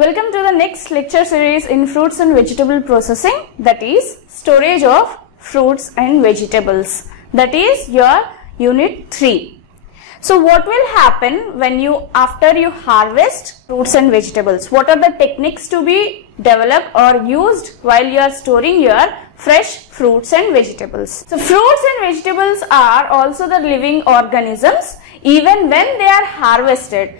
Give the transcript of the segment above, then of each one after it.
Welcome to the next lecture series in fruits and vegetable processing, that is storage of fruits and vegetables, that is your unit 3. So what will happen when after you harvest fruits and vegetables? What are the techniques to be developed or used while you are storing your fresh fruits and vegetables? So fruits and vegetables are also the living organisms. Even when they are harvested,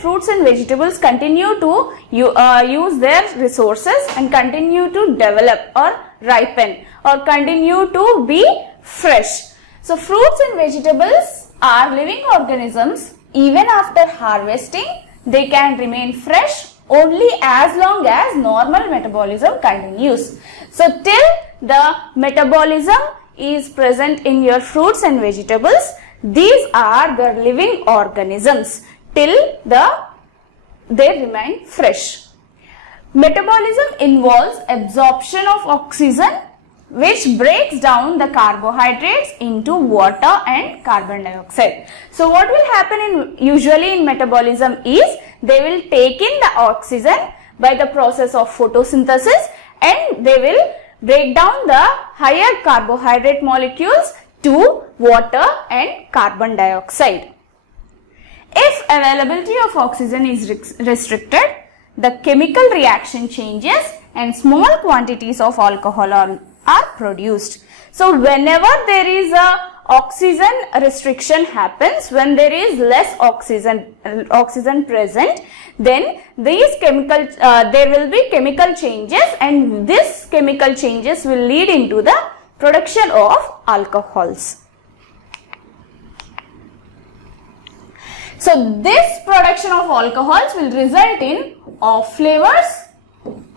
fruits and vegetables continue to use their resources and continue to develop or ripen or continue to be fresh. So fruits and vegetables are living organisms. Even after harvesting, they can remain fresh only as long as normal metabolism continues. So till the metabolism is present in your fruits and vegetables, these are the living organisms till they remain fresh. Metabolism involves absorption of oxygen, which breaks down the carbohydrates into water and carbon dioxide. So what will happen usually in metabolism is they will take in the oxygen by the process of photosynthesis and they will break down the higher carbohydrate molecules to water and carbon dioxide. If availability of oxygen is restricted, the chemical reaction changes and small quantities of alcohol are produced. So whenever there is a oxygen restriction happens, when there is less oxygen present, then there will be chemical changes, and this chemical changes will lead into the production of alcohols. So this production of alcohols will result in off flavors,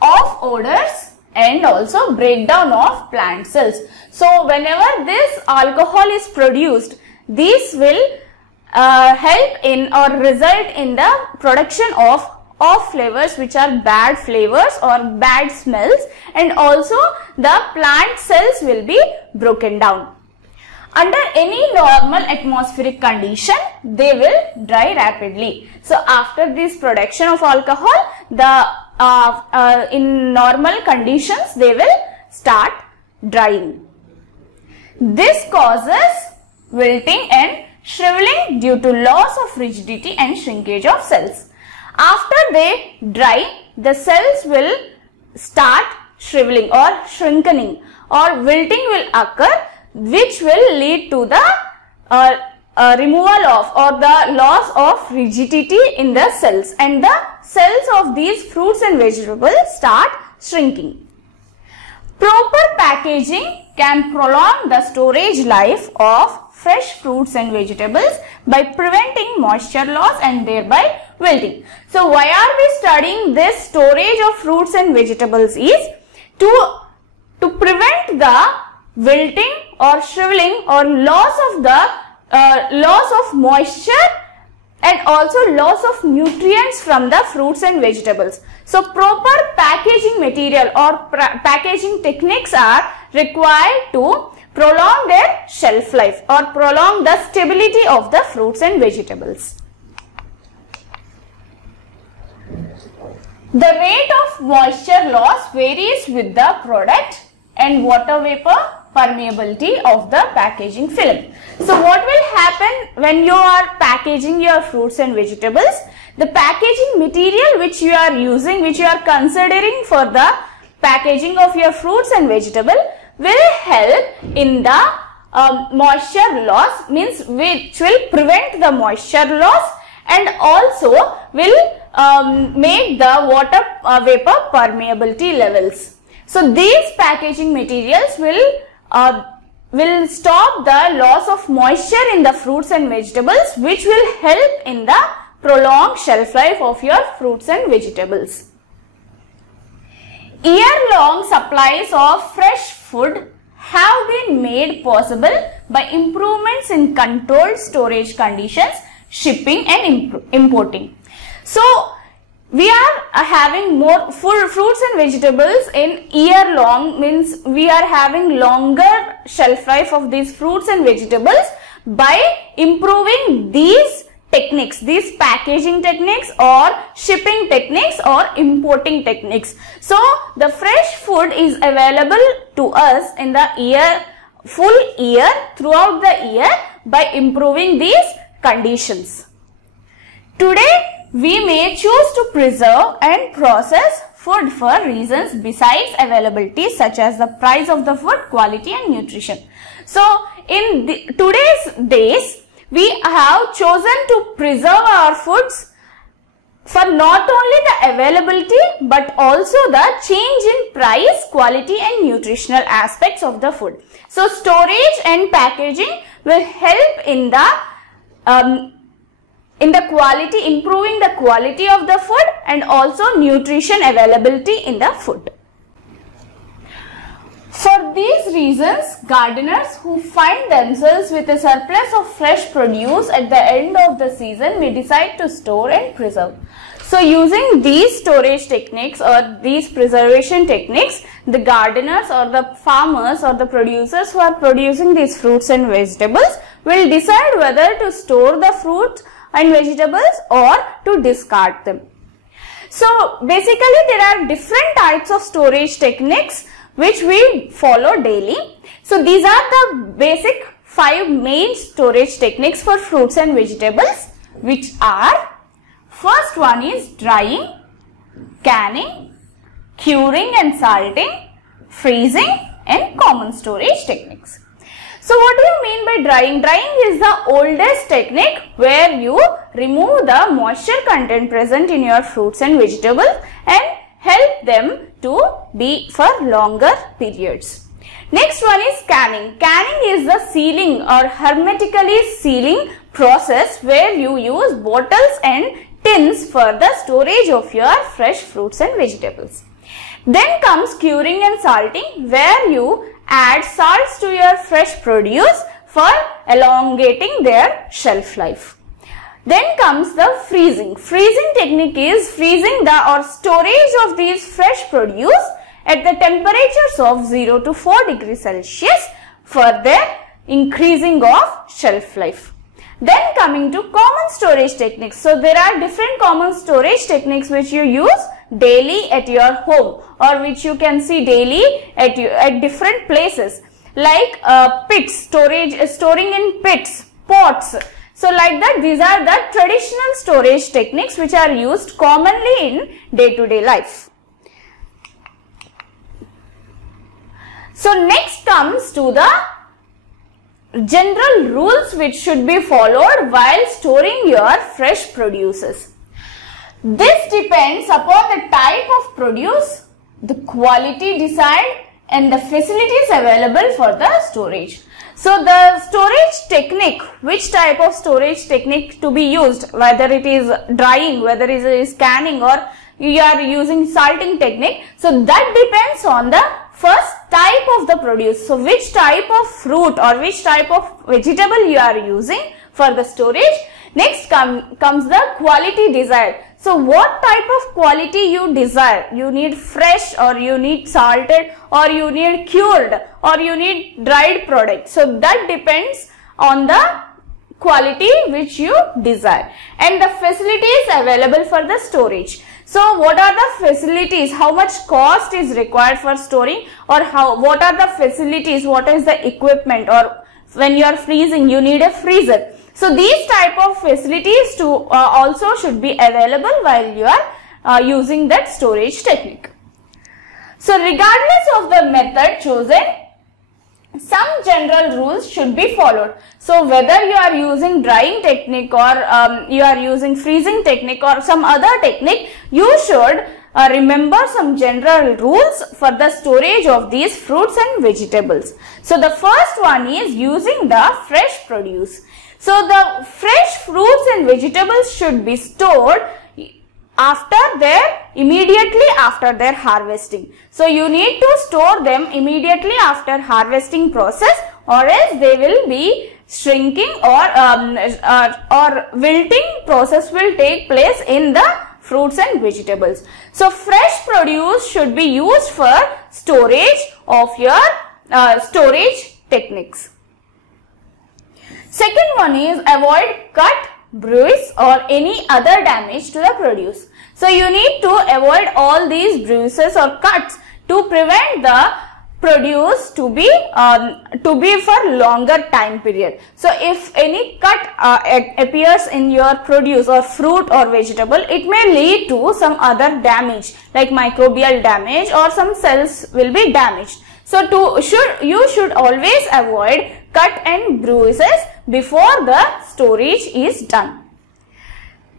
off odors, and also breakdown of plant cells. So whenever this alcohol is produced, this will help in or result in the production of off flavors, which are bad flavors or bad smells, and also the plant cells will be broken down. Under any normal atmospheric condition, they will dry rapidly. So after this production of alcohol, in normal conditions, they will start drying. This causes wilting and shriveling due to loss of rigidity and shrinkage of cells. After they dry, the cells will start shriveling or shrinking, or wilting will occur, which will lead to the removal of or the loss of rigidity in the cells, and the cells of these fruits and vegetables start shrinking. Proper packaging can prolong the storage life of fresh fruits and vegetables by preventing moisture loss and thereby wilting. So why are we studying this storage of fruits and vegetables is to prevent the wilting or shriveling or loss of moisture and also loss of nutrients from the fruits and vegetables. So proper packaging material or packaging techniques are required to prolong their shelf life or prolong the stability of the fruits and vegetables. The rate of moisture loss varies with the product and water vapor permeability of the packaging film. So what will happen when you are packaging your fruits and vegetables? The packaging material which you are using, which you are considering for the packaging of your fruits and vegetable will help in the moisture loss, means which will prevent the moisture loss and also will make the water vapor permeability levels. So these packaging materials will stop the loss of moisture in the fruits and vegetables, which will help in the prolonged shelf life of your fruits and vegetables. Year-long supplies of fresh food have been made possible by improvements in controlled storage conditions, shipping and importing. So we are having more fruits and vegetables in year long, means we are having longer shelf life of these fruits and vegetables by improving these techniques, these packaging techniques or shipping techniques or importing techniques. So the fresh food is available to us in the year, full year, throughout the year by improving these conditions. Today we may choose to preserve and process food for reasons besides availability, such as the price of the food, quality and nutrition. So in today's days, we have chosen to preserve our foods for not only the availability but also the change in price, quality and nutritional aspects of the food. So storage and packaging will help in the quality, improving the quality of the food and also nutrition availability in the food. For these reasons, gardeners who find themselves with a surplus of fresh produce at the end of the season may decide to store and preserve. So using these storage techniques or these preservation techniques, the gardeners or the farmers or the producers who are producing these fruits and vegetables will decide whether to store the fruit and vegetables or to discard them. So basically there are different types of storage techniques which we follow daily. So these are the basic 5 main storage techniques for fruits and vegetables, which are: first one is drying, canning, curing and salting, freezing and common storage techniques. So what do you mean by drying? Drying is the oldest technique where you remove the moisture content present in your fruits and vegetables and help them to be for longer periods. Next one is canning. Canning is the sealing or hermetically sealing process where you use bottles and tins for the storage of your fresh fruits and vegetables. Then comes curing and salting, where you add salts to your fresh produce for elongating their shelf life. Then comes the freezing. Freezing technique is freezing or storage of these fresh produce at the temperatures of 0 to 4 degrees Celsius for their increasing of shelf life. Then coming to common storage techniques. So there are different common storage techniques which you use daily at your home or which you can see daily at different places, like pits, storing in pits, pots. So like that, these are the traditional storage techniques which are used commonly in day-to-day life. So next comes to the general rules which should be followed while storing your fresh produces. This depends upon the type of produce, the quality desired and the facilities available for the storage. So the storage technique, which type of storage technique to be used, whether it is drying, whether it is canning or you are using salting technique. So that depends on the first type of the produce. So which type of fruit or which type of vegetable you are using for the storage. Next comes the quality desired. So what type of quality you desire? You need fresh or you need salted or you need cured or you need dried product. So that depends on the quality which you desire and the facilities available for the storage. So what are the facilities? How much cost is required for storing, or what are the facilities? What is the equipment? Or when you are freezing, you need a freezer. So these type of facilities to also should be available while you are using that storage technique. So regardless of the method chosen, some general rules should be followed. So whether you are using drying technique or you are using freezing technique or some other technique, you should remember some general rules for the storage of these fruits and vegetables. So the first one is using the fresh produce. So the fresh fruits and vegetables should be stored immediately after their harvesting. So you need to store them immediately after harvesting process, or else they will be shrinking or wilting process will take place in the fruits and vegetables. So fresh produce should be used for storage of your storage techniques. Second one is avoid cut, bruise or any other damage to the produce. So you need to avoid all these bruises or cuts to prevent the produce to be for longer time period. So if any cut appears in your produce or fruit or vegetable, it may lead to some other damage like microbial damage, or some cells will be damaged. So you should always avoid cut and bruises before the storage is done.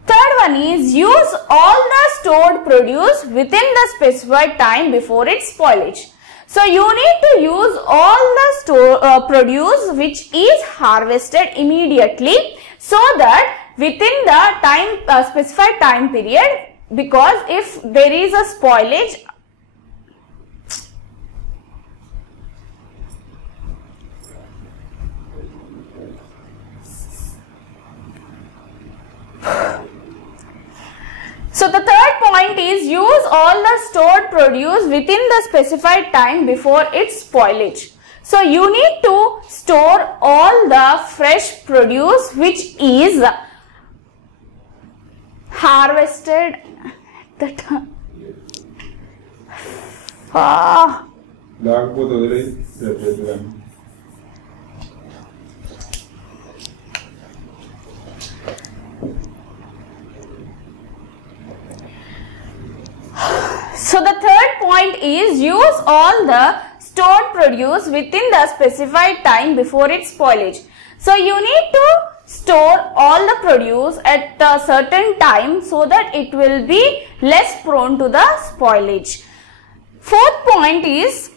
Third one is use all the stored produce within the specified time before its spoilage. So you need to use all the produce which is harvested immediately, so that within the specified time period, because if there is a spoilage, so the third point is use all the stored produce within the specified time before its spoilage. So you need to store all the fresh produce which is harvested at the time. So the third point is use all the stored produce within the specified time before its spoilage. So you need to store all the produce at a certain time so that it will be less prone to the spoilage. Fourth point is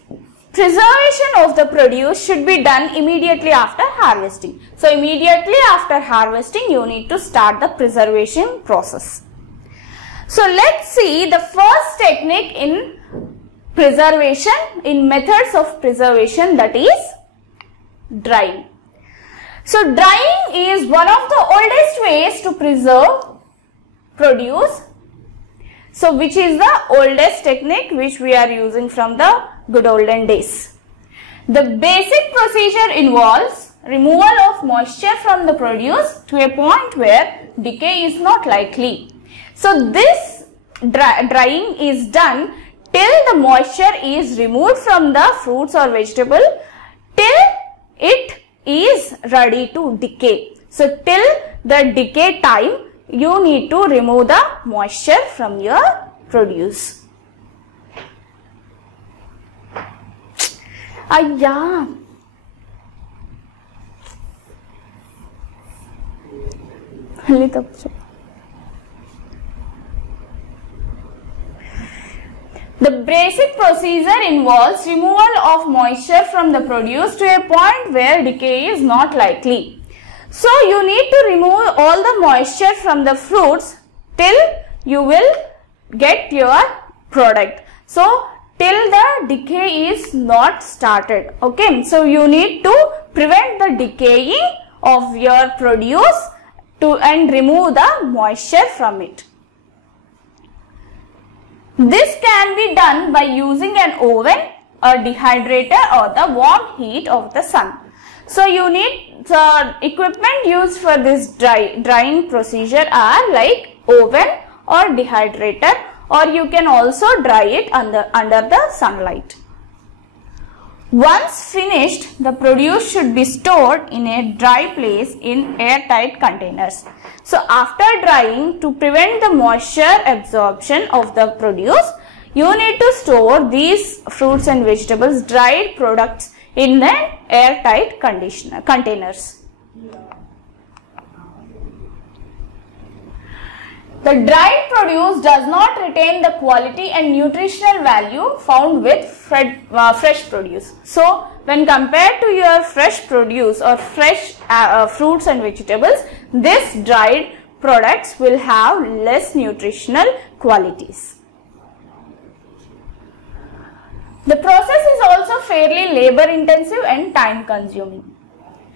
preservation of the produce should be done immediately after harvesting. So immediately after harvesting, you need to start the preservation process. So let's see the first technique in preservation, in methods of preservation, that is drying. So drying is one of the oldest ways to preserve produce. So which is the oldest technique which we are using from the good olden days. The basic procedure involves removal of moisture from the produce to a point where decay is not likely. So this drying is done till the moisture is removed from the fruits or vegetable, till it is ready to decay. So till the decay time, you need to remove the moisture from your produce. Ayya. The basic procedure involves removal of moisture from the produce to a point where decay is not likely. So you need to remove all the moisture from the fruits till you will get your product. So till the decay is not started. Okay, so you need to prevent the decaying of your produce and remove the moisture from it. This can be done by using an oven, a dehydrator, or the warm heat of the sun. So you need the equipment used for this drying procedure are like oven or dehydrator, or you can also dry it under the sunlight. Once finished, the produce should be stored in a dry place in airtight containers. So after drying, to prevent the moisture absorption of the produce, you need to store these fruits and vegetables, dried products, in the airtight containers. The dried produce does not retain the quality and nutritional value found with fresh produce. So when compared to your fresh produce or fresh fruits and vegetables, this dried products will have less nutritional qualities. The process is also fairly labor intensive and time consuming.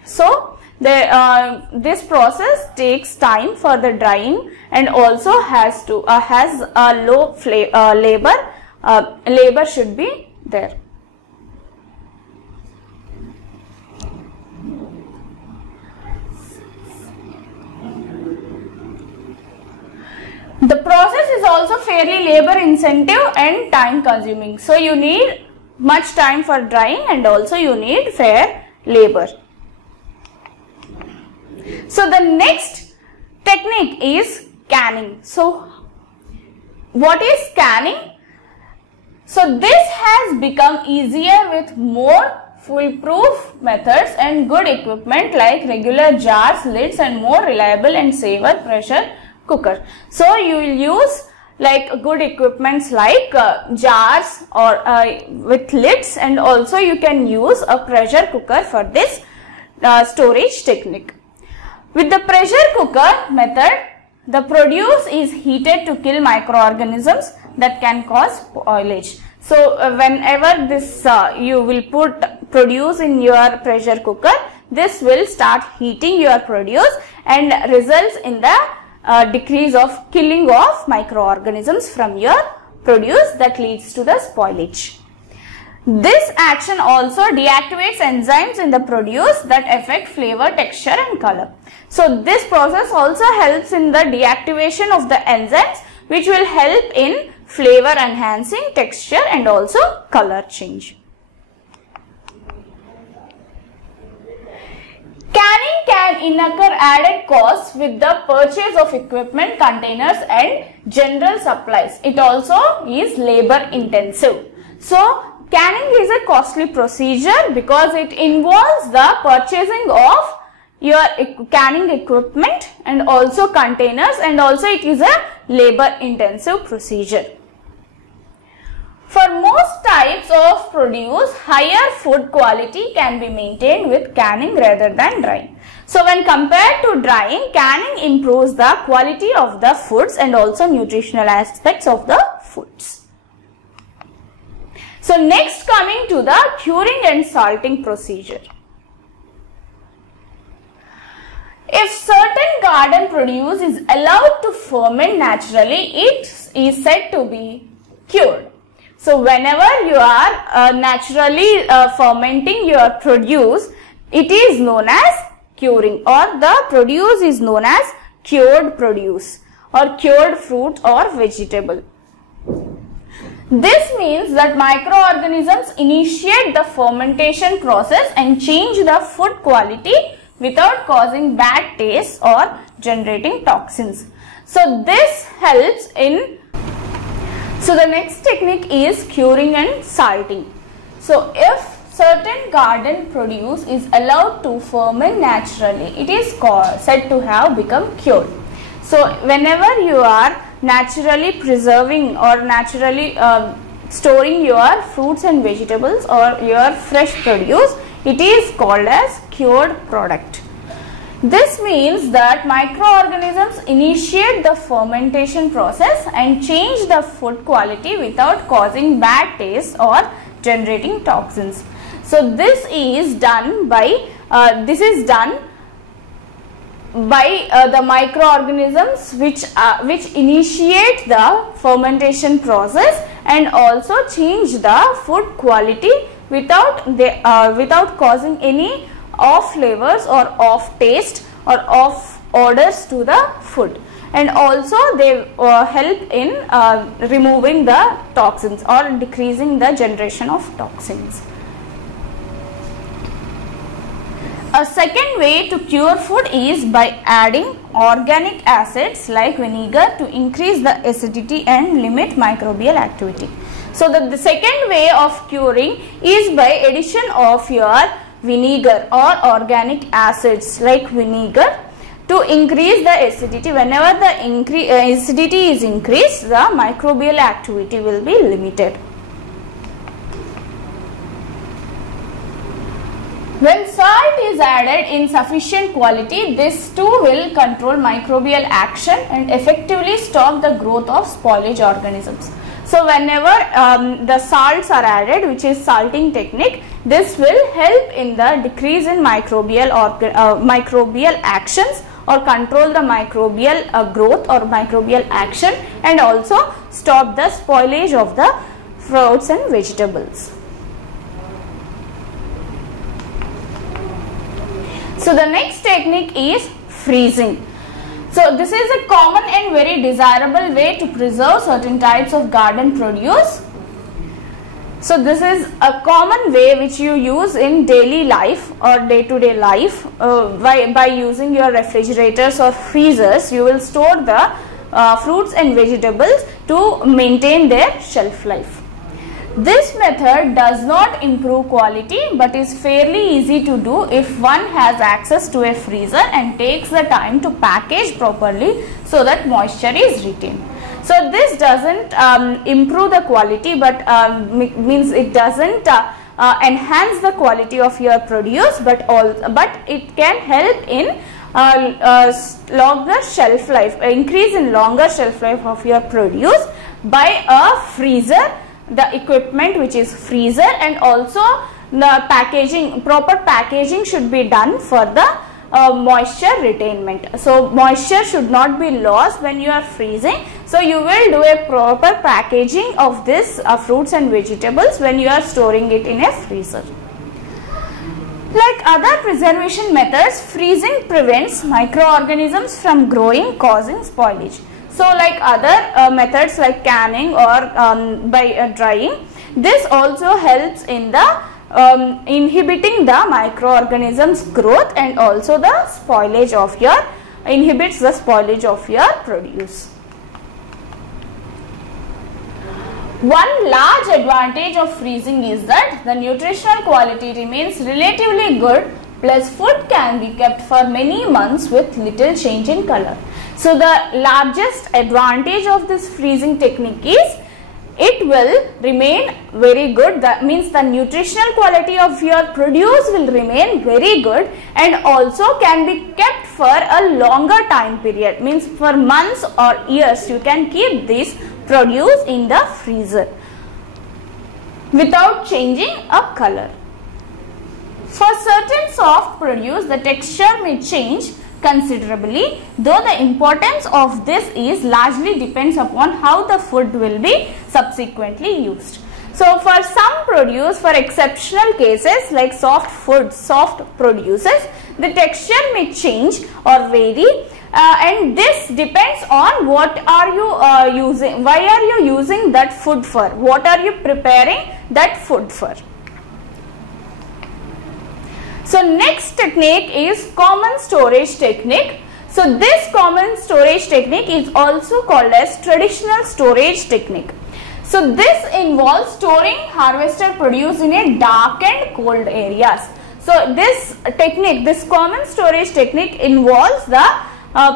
So this process takes time for the drying and also has a low labor. Labor should be there. The process is also fairly labor intensive and time consuming. So you need much time for drying and also you need fair labor. So the next technique is canning. So what is canning? So this has become easier with more foolproof methods and good equipment like regular jars, lids and more reliable and safer pressure cooker. So you will use like good equipments like jars or with lids, and also you can use a pressure cooker for this storage technique. With the pressure cooker method, the produce is heated to kill microorganisms that can cause spoilage. So whenever this you will put produce in your pressure cooker, this will start heating your produce and results in the decrease of killing of microorganisms from your produce that leads to the spoilage. This action also deactivates enzymes in the produce that affect flavor, texture and color. So this process also helps in the deactivation of the enzymes, which will help in flavor enhancing, texture and also color change. Canning can incur added costs with the purchase of equipment, containers and general supplies. It also is labor intensive. So canning is a costly procedure because it involves the purchasing of your canning equipment and also containers, and also it is a labor intensive procedure. For most types of produce, higher food quality can be maintained with canning rather than drying. So when compared to drying, canning improves the quality of the foods and also nutritional aspects of the foods. So next, coming to the curing and salting procedure. If certain garden produce is allowed to ferment naturally, it is said to be cured. So whenever you are naturally fermenting your produce, it is known as curing, or the produce is known as cured produce or cured fruit or vegetable. This means that microorganisms initiate the fermentation process and change the food quality without causing bad taste or generating toxins. So this helps in. So the next technique is curing and salting. So if certain garden produce is allowed to ferment naturally, it is said to have become cured. So whenever you are naturally preserving or naturally storing your fruits and vegetables or your fresh produce, it is called as cured product. This means that microorganisms initiate the fermentation process and change the food quality without causing bad taste or generating toxins. So this is done by the microorganisms which initiate the fermentation process and also change the food quality without causing any off flavors or off taste or off odors to the food, and also they help in removing the toxins or decreasing the generation of toxins. A second way to cure food is by adding organic acids like vinegar to increase the acidity and limit microbial activity. So the second way of curing is by addition of your vinegar or organic acids like vinegar to increase the acidity. Whenever the acidity is increased, the microbial activity will be limited. When salt is added in sufficient quality, this too will control microbial action and effectively stop the growth of spoilage organisms. So whenever the salts are added, which is salting technique, this will help in the decrease in microbial actions or control the microbial growth or microbial action, and also stop the spoilage of the fruits and vegetables. So the next technique is freezing. So this is a common and very desirable way to preserve certain types of garden produce. So this is a common way which you use in daily life or day-to-day life. By using your refrigerators or freezers, you will store the fruits and vegetables to maintain their shelf life. This method does not improve quality but is fairly easy to do if one has access to a freezer and takes the time to package properly so that moisture is retained. So this doesn't improve the quality, but means it doesn't enhance the quality of your produce, but it can help in longer shelf life, increase in longer shelf life of your produce by a freezer, the equipment which is freezer, and also the packaging, proper packaging should be done for the moisture retainment. So moisture should not be lost when you are freezing. So you will do a proper packaging of this fruits and vegetables when you are storing it in a freezer. Like other preservation methods, freezing prevents microorganisms from growing, causing spoilage. So like other methods like canning or by drying, this also helps in the inhibiting the microorganisms growth and also the spoilage of your, inhibits the spoilage of your produce. One large advantage of freezing is that the nutritional quality remains relatively good, plus food can be kept for many months with little change in color. So the largest advantage of this freezing technique is it will remain very good. That means the nutritional quality of your produce will remain very good and also can be kept for a longer time period. Means for months or years you can keep this produce in the freezer without changing a color. For certain soft produce, the texture may change considerably, though the importance of this is largely depends upon how the food will be subsequently used. So for some produce, for exceptional cases like soft foods, soft produces, the texture may change or vary, and this depends on what are you using, why are you using that food for, what are you preparing that food for. So next technique is common storage technique. So this common storage technique is also called as traditional storage technique. So this involves storing harvested produce in a dark and cold areas. So this technique, this common storage technique involves the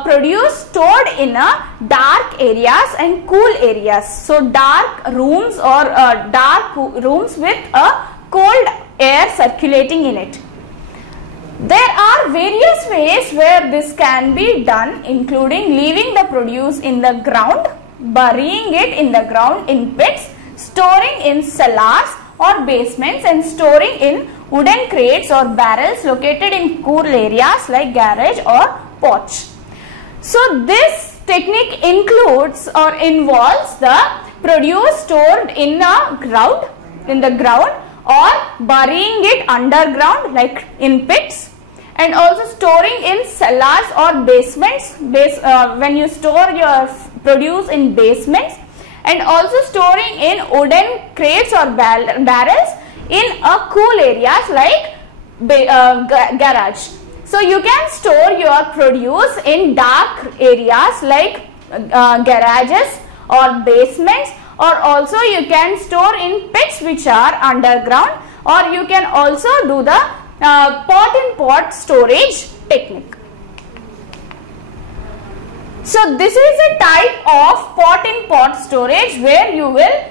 produce stored in a dark areas and cool areas. So dark rooms or dark rooms with a cold air circulating in it. There are various ways where this can be done, including leaving the produce in the ground, burying it in the ground in pits, storing in cellars or basements, and storing in wooden crates or barrels located in cool areas like garage or porch. So this technique includes or involves the produce stored in the ground or burying it underground like in pits, and also storing in cellars or basements, when you store your produce in basements, and also storing in wooden crates or barrels in a cool areas like garage. So you can store your produce in dark areas like garages or basements, or also you can store in pits which are underground, or you can also do the pot-in-pot storage technique. So this is a type of pot-in-pot storage where you will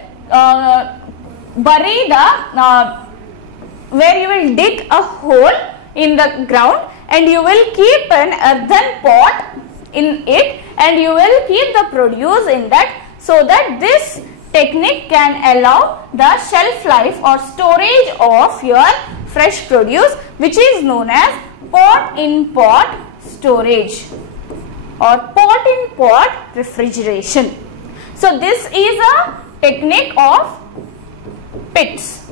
where you will dig a hole in the ground and you will keep an earthen pot in it and you will keep the produce in that, so that this technique can allow the shelf life or storage of your fresh produce, which is known as pot-in-pot storage or pot-in-pot refrigeration. So this is a technique of pits.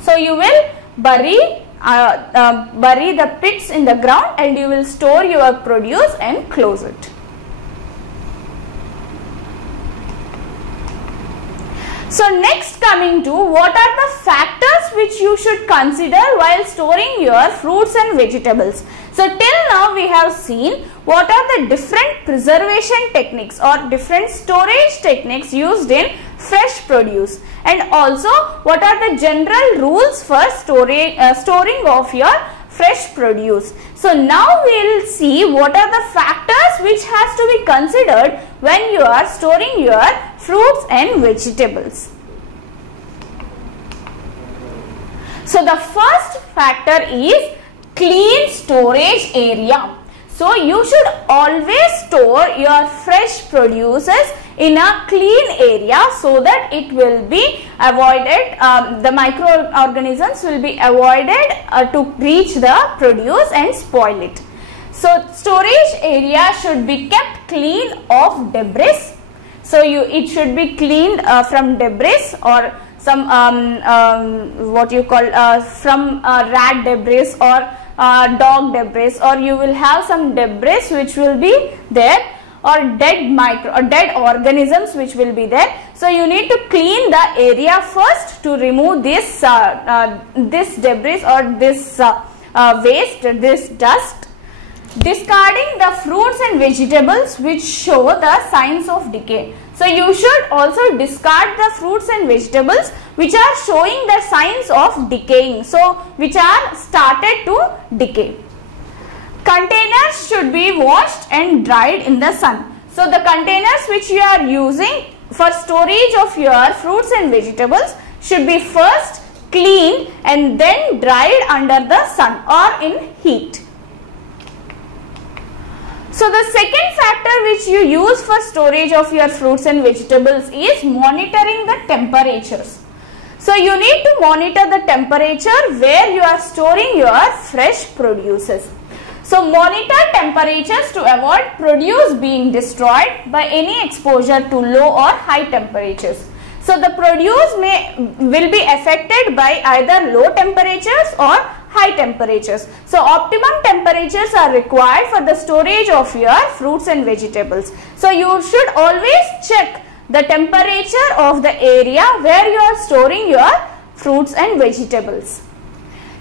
So you will bury the pits in the ground and you will store your produce and close it. So next, coming to what are the factors which you should consider while storing your fruits and vegetables. So till now we have seen what are the different preservation techniques or different storage techniques used in fresh produce, and also what are the general rules for storing of your fresh produce. So now we will see what are the factors which has to be considered when you are storing your fruits and vegetables. So the first factor is clean storage area. So you should always store your fresh produces in a clean area so that it will be avoided, the microorganisms will be avoided to reach the produce and spoil it. So storage area should be kept clean of debris. So it should be cleaned from debris or some what you call from rat debris or dog debris, or you will have some debris which will be there, or dead organisms which will be there. So you need to clean the area first to remove this this debris or this waste, this dust. Discarding the fruits and vegetables which show the signs of decay. So you should also discard the fruits and vegetables which are showing the signs of decaying, so which are started to decay. Containers should be washed and dried in the sun. So the containers which you are using for storage of your fruits and vegetables should be first cleaned and then dried under the sun or in heat. So the second factor which you use for storage of your fruits and vegetables is monitoring the temperatures. So you need to monitor the temperature where you are storing your fresh produces. So monitor temperatures to avoid produce being destroyed by any exposure to low or high temperatures. So the produce will be affected by either low temperatures or high temperatures. So optimum temperatures are required for the storage of your fruits and vegetables. So you should always check the temperature of the area where you are storing your fruits and vegetables.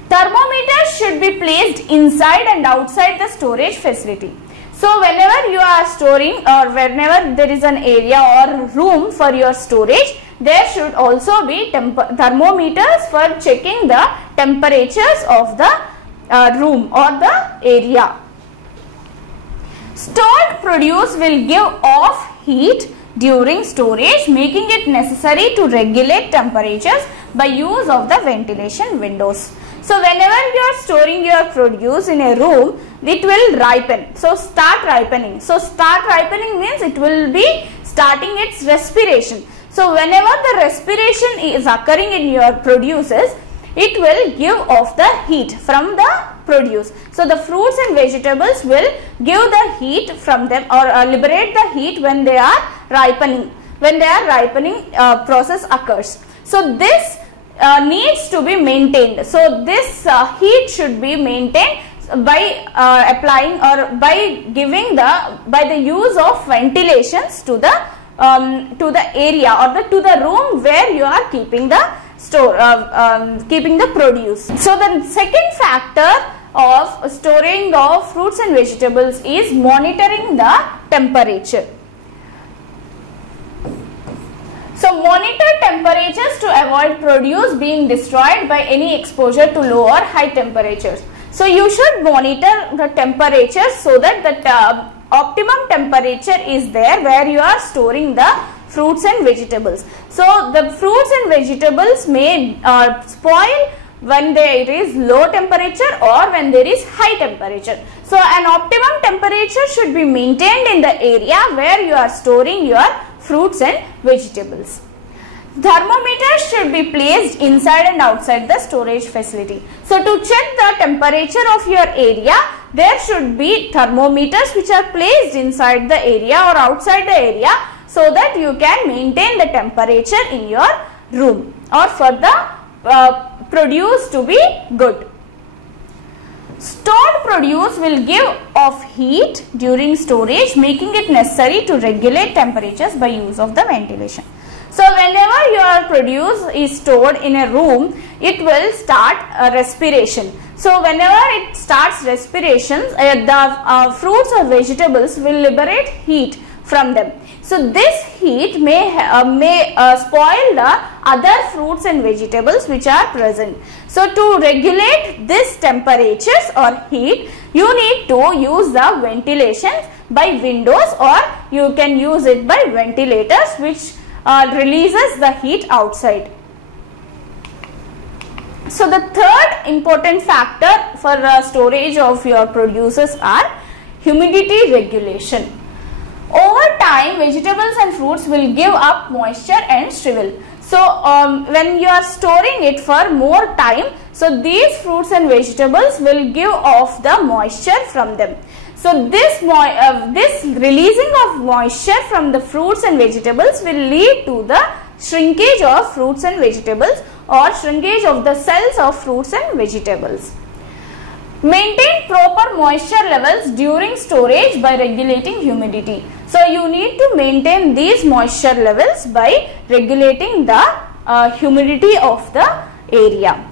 Thermometers should be placed inside and outside the storage facility. So whenever you are storing or whenever there is an area or room for your storage, there should also be thermometers for checking the temperatures of the room or the area. Stored produce will give off heat during storage, making it necessary to regulate temperatures by use of the ventilation windows. So whenever you are storing your produce in a room, it will ripen. So start ripening. So start ripening means it will be starting its respiration. So whenever the respiration is occurring in your produces, it will give off the heat from the produce. So the fruits and vegetables will give the heat from them or liberate the heat when they are ripening. When they are ripening process occurs. So this needs to be maintained. So this heat should be maintained by applying or by giving by the use of ventilations to the area or to the room where you are keeping the keeping the produce. So the second factor of storing of fruits and vegetables is monitoring the temperature. So monitor temperatures to avoid produce being destroyed by any exposure to low or high temperatures. So you should monitor the temperature so that the optimum temperature is there where you are storing the fruits and vegetables. So the fruits and vegetables may spoil when there is low temperature or when there is high temperature. So an optimum temperature should be maintained in the area where you are storing your fruits and vegetables. Thermometers should be placed inside and outside the storage facility. So to check the temperature of your area, there should be thermometers which are placed inside the area or outside the area so that you can maintain the temperature in your room or for the produce to be good. Stored produce will give off heat during storage, making it necessary to regulate temperatures by use of the ventilation. So whenever your produce is stored in a room, it will start respiration. So whenever it starts respirations, the fruits or vegetables will liberate heat from them. So this heat may spoil the other fruits and vegetables which are present. So to regulate this temperatures or heat, you need to use the ventilation by windows, or you can use it by ventilators, which releases the heat outside. So the third important factor for storage of your produces are humidity regulation. Over time, vegetables and fruits will give up moisture and shrivel. So when you are storing it for more time, so these fruits and vegetables will give off the moisture from them. So this releasing of moisture from the fruits and vegetables will lead to the shrinkage of fruits and vegetables, or shrinkage of the cells of fruits and vegetables. Maintain proper moisture levels during storage by regulating humidity. So you need to maintain these moisture levels by regulating the humidity of the area.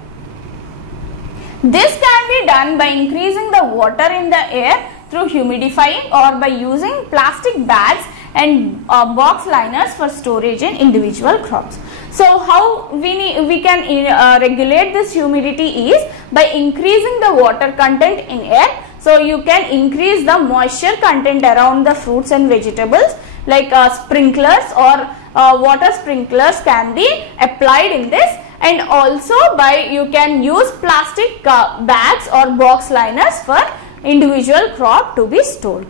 This can be done by increasing the water in the air through humidifying, or by using plastic bags and box liners for storage in individual crops. So how we can regulate this humidity is by increasing the water content in air. So you can increase the moisture content around the fruits and vegetables, like sprinklers or water sprinklers can be applied in this, and also you can use plastic bags or box liners for individual crop to be stored.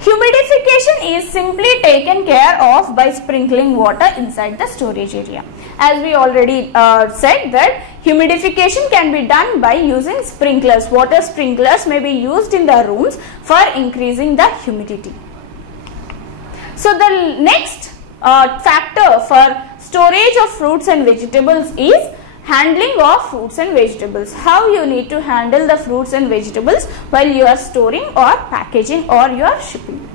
Humidification is simply taken care of by sprinkling water inside the storage area. As we already said that humidification can be done by using sprinklers. Water sprinklers may be used in the rooms for increasing the humidity. So the next factor for storage of fruits and vegetables is handling of fruits and vegetables. How you need to handle the fruits and vegetables while you are storing or packaging or you are shipping.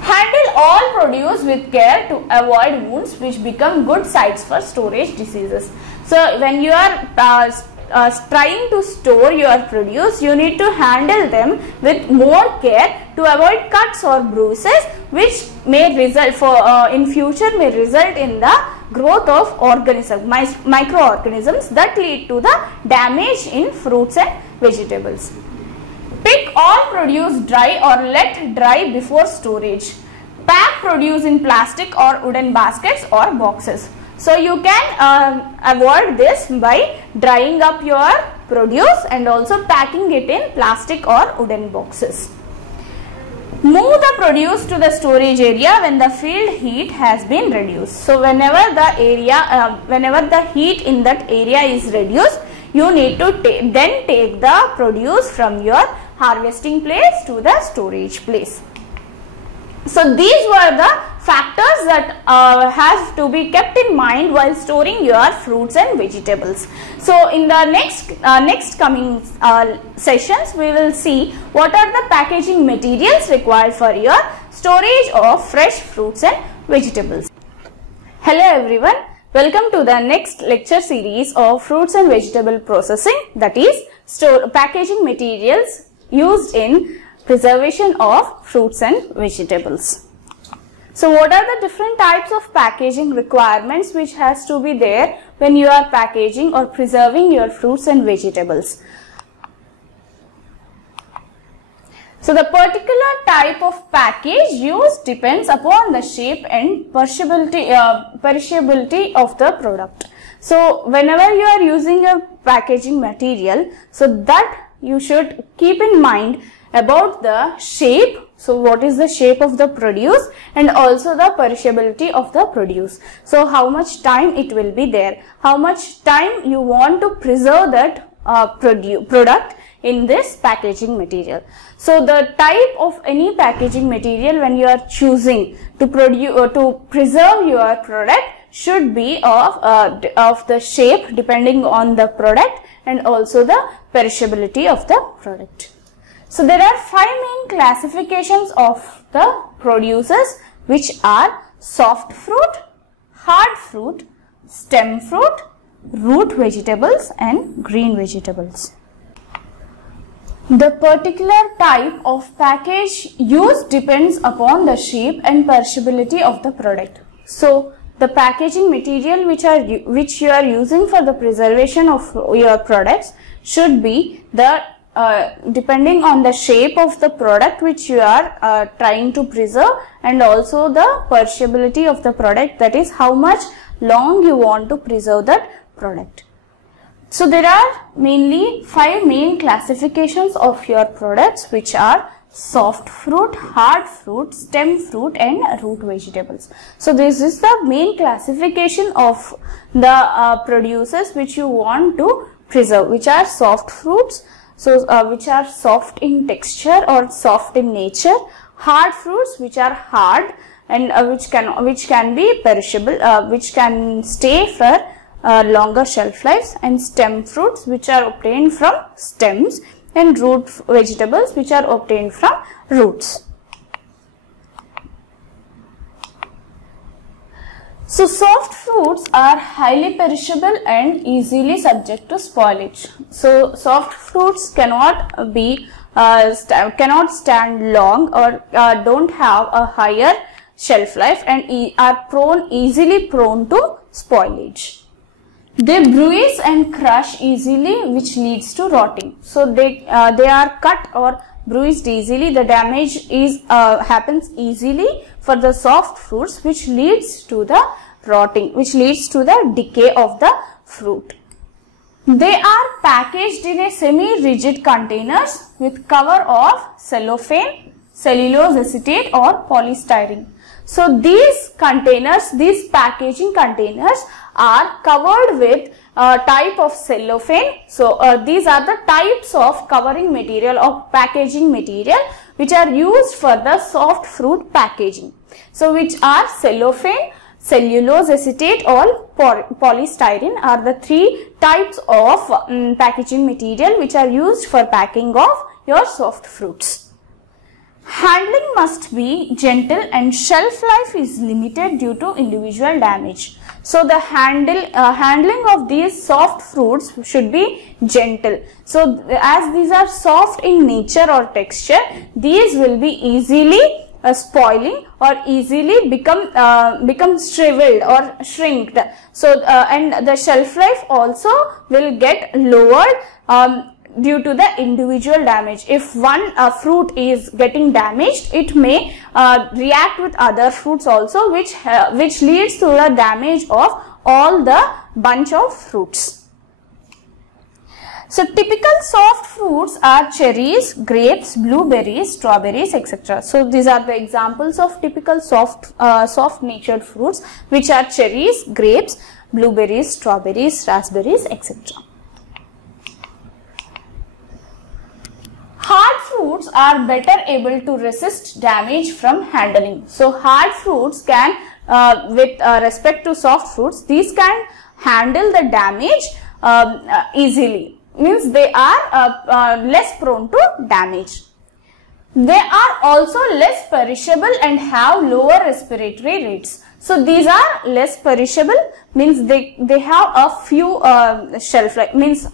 Handle all produce with care to avoid wounds which become good sites for storage diseases. So when you are trying to store your produce, you need to handle them with more care to avoid cuts or bruises, which may result in future may result in the growth of microorganisms that lead to the damage in fruits and vegetables. Pick all produce dry or let dry before storage. Pack produce in plastic or wooden baskets or boxes. So you can avoid this by drying up your produce and also packing it in plastic or wooden boxes. Move the produce to the storage area when the field heat has been reduced. So whenever the heat in that area is reduced, you need to then take the produce from your harvesting place to the storage place. So these were the factors that have to be kept in mind while storing your fruits and vegetables. So in the next coming sessions, we will see what are the packaging materials required for your storage of fresh fruits and vegetables. Hello everyone, welcome to the next lecture series of fruits and vegetable processing, that is packaging materials used in preservation of fruits and vegetables. So what are the different types of packaging requirements which has to be there when you are packaging or preserving your fruits and vegetables? So the particular type of package used depends upon the shape and perishability of the product. So whenever you are using a packaging material, so that you should keep in mind about the shape. So what is the shape of the produce, and also the perishability of the produce. So how much time it will be there, how much time you want to preserve that product in this packaging material. So the type of any packaging material when you are choosing to preserve your product should be of the shape depending on the product and also the perishability of the product. So there are 5 main classifications of the produces which are soft fruit, hard fruit, stem fruit, root vegetables and green vegetables. The particular type of package used depends upon the shape and perishability of the product. So, the packaging material which you are using for the preservation of your products should be the depending on the shape of the product which you are trying to preserve, and also the perishability of the product, that is how much long you want to preserve that product. So there are mainly 5 main classifications of your products, which are soft fruit, hard fruit, stem fruit and root vegetables. So this is the main classification of the producers which you want to preserve, which are soft fruits, so which are soft in texture or soft in nature, hard fruits which are hard and which can be perishable, which can stay for longer shelf lives, and stem fruits which are obtained from stems, and root vegetables which are obtained from roots. So soft fruits are highly perishable and easily subject to spoilage. So soft fruits cannot be cannot stand long or don't have a higher shelf life and are easily prone to spoilage. They bruise and crush easily, which leads to rotting. So they are cut or bruised easily. The damage is happens easily for the soft fruits, which leads to the rotting, which leads to the decay of the fruit. They are packaged in a semi-rigid containers with cover of cellophane, cellulose acetate or polystyrene. So these containers, these packaging containers are covered with type of cellophane. So these are the types of covering material or packaging material which are used for the soft fruit packaging. So which are cellophane, cellulose acetate or polystyrene are the 3 types of packaging material which are used for packing of your soft fruits. Handling must be gentle and shelf life is limited due to individual damage. So the handling of these soft fruits should be gentle. So as these are soft in nature or texture, these will be easily spoiling or easily become shriveled or shrinked. So and the shelf life also will get lowered due to the individual damage. If one fruit is getting damaged, it may react with other fruits also, which leads to the damage of all the bunch of fruits. So typical soft fruits are cherries, grapes, blueberries, strawberries, etc. So these are the examples of typical soft natured fruits, which are cherries, grapes, blueberries, strawberries, raspberries, etc. Hard fruits are better able to resist damage from handling. So hard fruits can, with respect to soft fruits, these can handle the damage easily. Means they are less prone to damage. They are also less perishable and have lower respiratory rates. So these are less perishable, means they have a few shelf life, means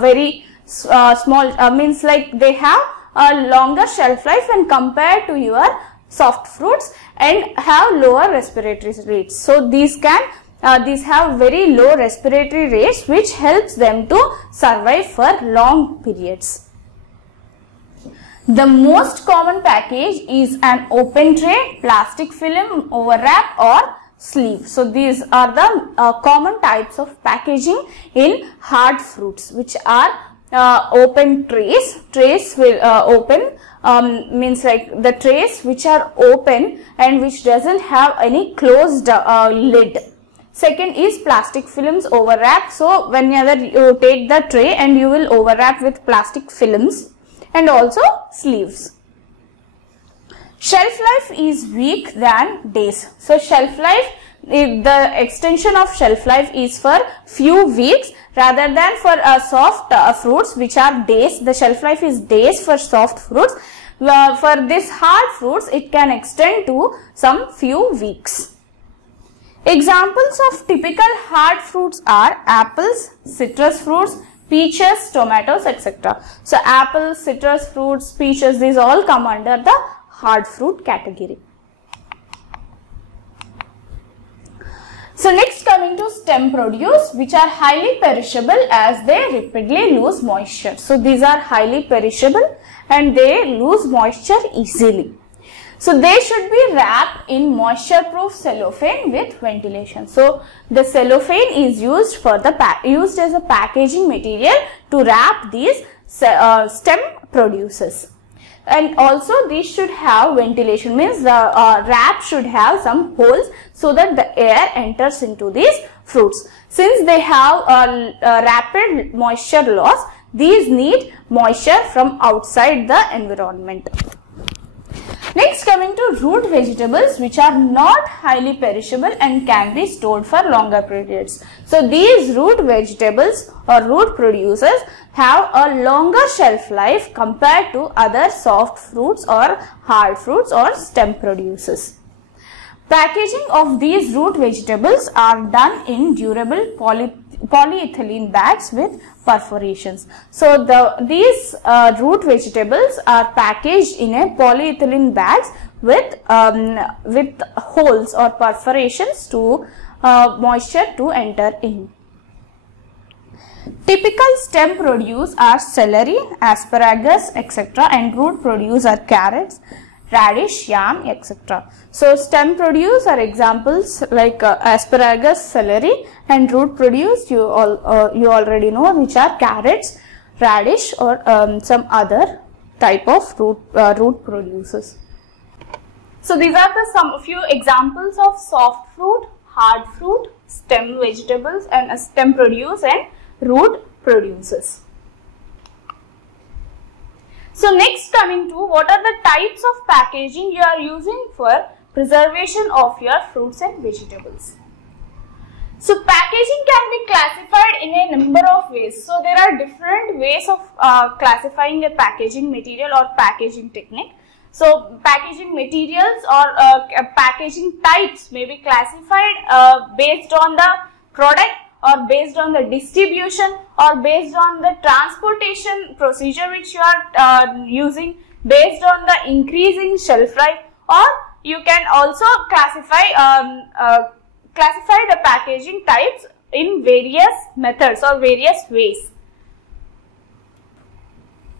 very small, means like they have a longer shelf life when compared to your soft fruits and have lower respiratory rates. So these have very low respiratory rates, which helps them to survive for long periods. The most common package is an open tray, plastic film, overwrap or sleeve. So these are the common types of packaging in hard fruits, which are open trays. Trays will open means like the trays which are open and which doesn't have any closed lid. Second is plastic films overwrap. So whenever you take the tray and you will overwrap with plastic films, and also sleeves. Shelf life is weak than days. So shelf life, the extension of shelf life is for few weeks rather than for soft fruits which are days. The shelf life is days for soft fruits. For this hard fruits, it can extend to some few weeks. Examples of typical hard fruits are apples, citrus fruits, peaches, tomatoes, etc. So apples, citrus fruits, peaches, these all come under the hard fruit category. So next, coming to stem produce, which are highly perishable as they rapidly lose moisture. So these are highly perishable and they lose moisture easily. So they should be wrapped in moisture-proof cellophane with ventilation. So the cellophane is used for the used as a packaging material to wrap these stem produces. And also these should have ventilation, means the wrap should have some holes so that the air enters into these fruits. Since they have rapid moisture loss, these need moisture from outside the environment. Next, coming to root vegetables, which are not highly perishable and can be stored for longer periods. So these root vegetables or root producers have a longer shelf life compared to other soft fruits or hard fruits or stem producers. Packaging of these root vegetables are done in durable polyethylene bags with perforations. So these root vegetables are packaged in a polyethylene bags with holes or perforations to moisture to enter in. Typical stem produce are celery, asparagus, etc. and root produce are carrots, radish, yam, etc. So stem produce are examples like asparagus, celery, and root produce you already know, which are carrots, radish, or some other type of root produces. So these are the few examples of soft fruit, hard fruit, stem vegetables, and stem produce and root produces. So next, coming to what are the types of packaging you are using for preservation of your fruits and vegetables. So packaging can be classified in a number of ways. So there are different ways of classifying a packaging material or packaging technique. So packaging materials or packaging types may be classified based on the product, or based on the distribution, or based on the transportation procedure which you are using, based on the increasing shelf life, or you can also classify the packaging types in various methods or various ways.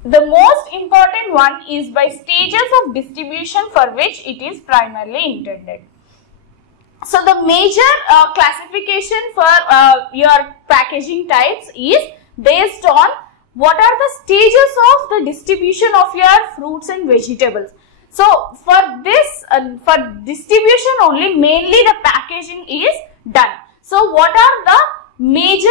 The most important one is by stages of distribution for which it is primarily intended. So the major classification for your packaging types is based on what are the stages of the distribution of your fruits and vegetables. So for this, for distribution only, mainly the packaging is done. So what are the major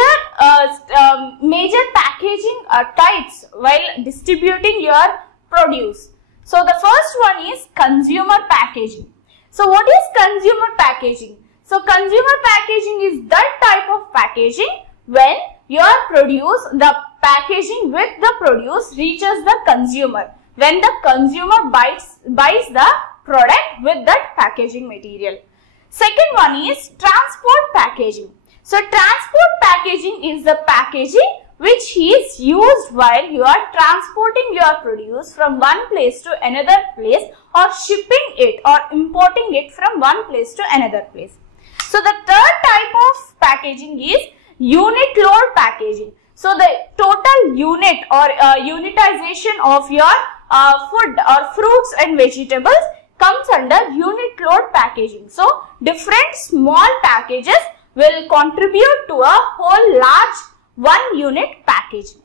packaging types while distributing your produce? So the first one is consumer packaging. So what is consumer packaging? So consumer packaging is that type of packaging when your produce, the packaging with the produce reaches the consumer, when the consumer buys the product with that packaging material. Second one is transport packaging. So transport packaging is the packaging which is used while you are transporting your produce from one place to another place, or shipping it or importing it from one place to another place. So the third type of packaging is unit load packaging. So the total unit or unitization of your food or fruits and vegetables comes under unit load packaging. So different small packages will contribute to a whole large one unit packaging.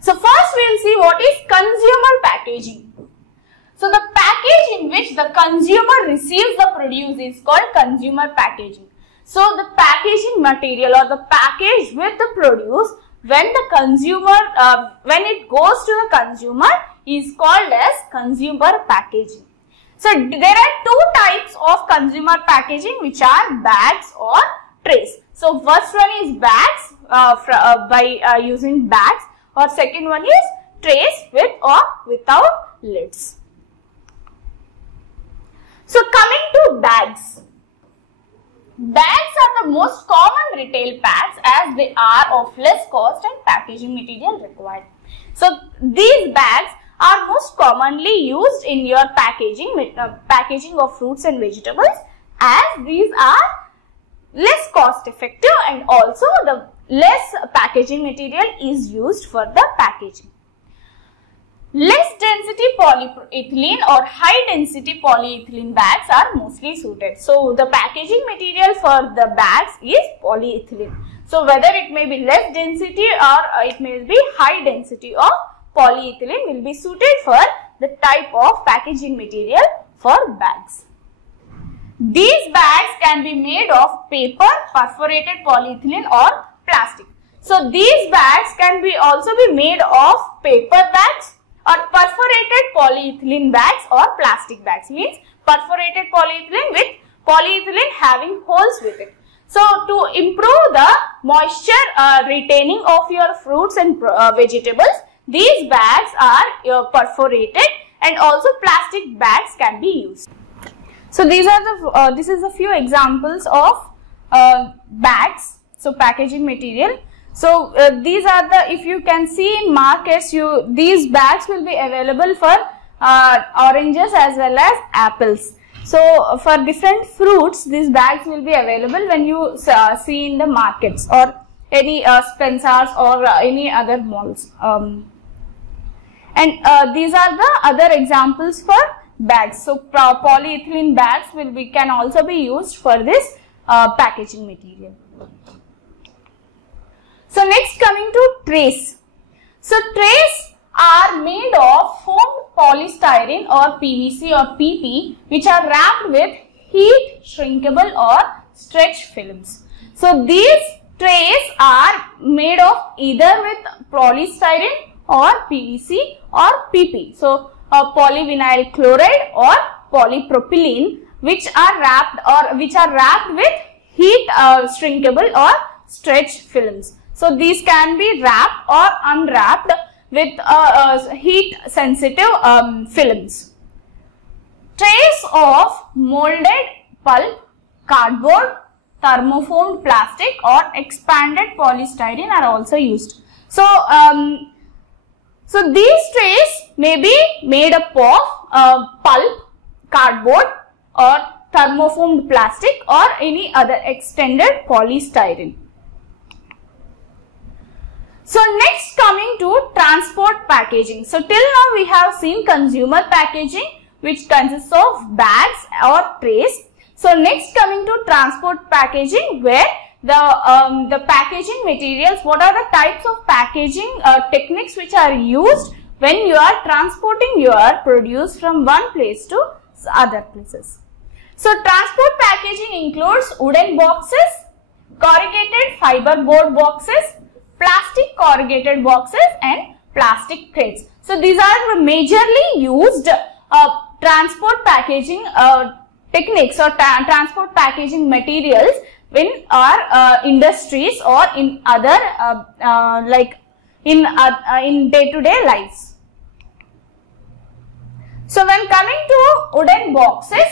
So first we will see what is consumer packaging. So the package in which the consumer receives the produce is called consumer packaging. So the packaging material or the package with the produce when the consumer, when it goes to the consumer is called as consumer packaging. So there are two types of consumer packaging, which are bags or trays. So first one is bags by using bags, or second one is trays with or without lids. So coming to bags. Bags are the most common retail packs as they are of less cost and packaging material required. So these bags are most commonly used in your packaging of fruits and vegetables, as these are less cost effective and also the less packaging material is used for the packaging. Less density polyethylene or high density polyethylene bags are mostly suited. So the packaging material for the bags is polyethylene. So whether it may be less density or it may be high density of polyethylene will be suited for the type of packaging material for bags. These bags can be made of paper, perforated polyethylene or plastic. So these bags can be also be made of paper bags or perforated polyethylene bags or plastic bags, means perforated polyethylene with polyethylene having holes with it. So to improve the moisture retaining of your fruits and vegetables, these bags are perforated and also plastic bags can be used. So these are the this is a few examples of bags, so packaging material. So these are the, if you can see in markets, these bags will be available for oranges as well as apples. So for different fruits, these bags will be available when you see in the markets or any Spencer's or any other malls. And these are the other examples for bags. So polyethylene bags can also be used for this packaging material. So next, coming to trays. So trays are made of foamed polystyrene or PVC or PP, which are wrapped with heat shrinkable or stretch films. So these trays are made of either with polystyrene or PVC or PP. So polyvinyl chloride or polypropylene, which are wrapped with heat shrinkable or stretch films. So these can be wrapped or unwrapped with heat sensitive films. Trays of molded pulp, cardboard, thermoformed plastic or expanded polystyrene are also used. So these trays may be made up of pulp, cardboard or thermoformed plastic or any other extended polystyrene. So next, coming to transport packaging. So till now we have seen consumer packaging, which consists of bags or trays. So next, coming to transport packaging, where the packaging materials, what are the types of packaging techniques which are used when you are transporting your produce from one place to other places. So transport packaging includes wooden boxes, corrugated fiber board boxes, plastic corrugated boxes and plastic crates. So these are majorly used transport packaging techniques or transport packaging materials in our industries or in other in day-to-day lives. So when coming to wooden boxes,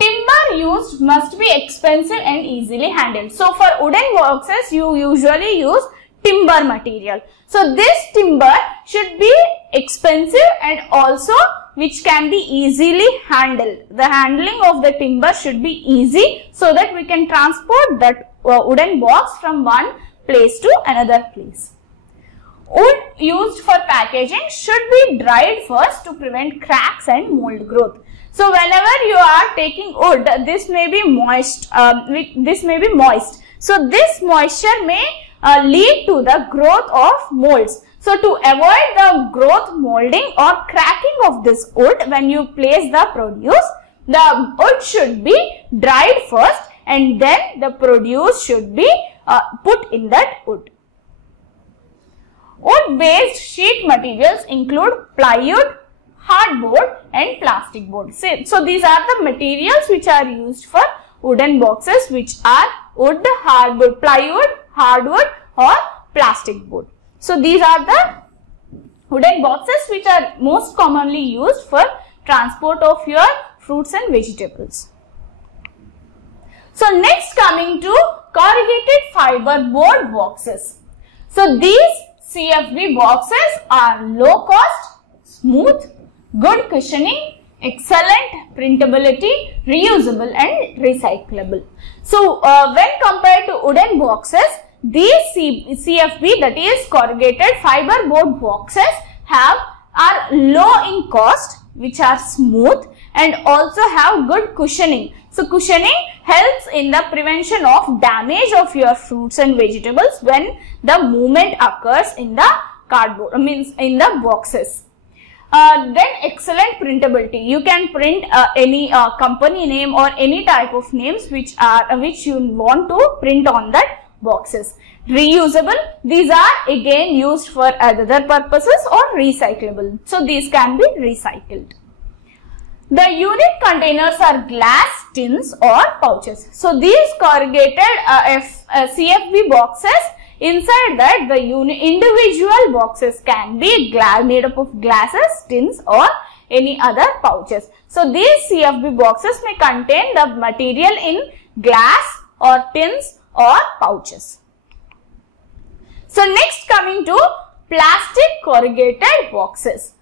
timber used must be expensive and easily handled. So for wooden boxes, you usually use timber material. So this timber should be expensive and also which can be easily handled. The handling of the timber should be easy so that we can transport that wooden box from one place to another place. Wood used for packaging should be dried first to prevent cracks and mold growth. So whenever you are taking wood, this may be moist. So this moisture may lead to the growth of molds. So to avoid the growth, molding or cracking of this wood when you place the produce, the wood should be dried first and then the produce should be put in that wood. Wood-based sheet materials include plywood, hardboard and plastic board. So these are the materials which are used for wooden boxes, which are wood, hardwood, plywood, hardwood or plastic board. So these are the wooden boxes which are most commonly used for transport of your fruits and vegetables. So next, coming to corrugated fiber board boxes. So these CFB boxes are low cost, smooth, good cushioning, excellent printability, reusable and recyclable. So when compared to wooden boxes, these CFB, that is corrugated fiber board boxes, are low in cost, which are smooth and also have good cushioning. So cushioning helps in the prevention of damage of your fruits and vegetables when the movement occurs in the cardboard, in the boxes. Then excellent printability. You can print any company name or any type of names which you want to print on that boxes. Reusable. These are again used for other purposes, or recyclable. So these can be recycled. The unit containers are glass, tins or pouches. So these corrugated CFB boxes, inside that the individual boxes can be made up of glasses, tins or any other pouches. So these CFB boxes may contain the material in glass or tins or pouches. So next, coming to plastic corrugated boxes.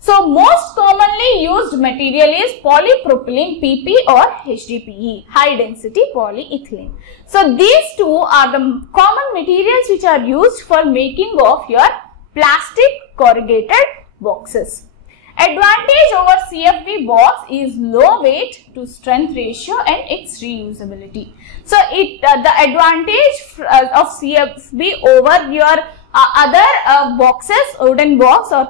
So most commonly used material is polypropylene PP or HDPE, high density polyethylene. So these two are the common materials which are used for making of your plastic corrugated boxes. Advantage over CFB box is low weight to strength ratio and its reusability. So the advantage of CFB over your other boxes, wooden box or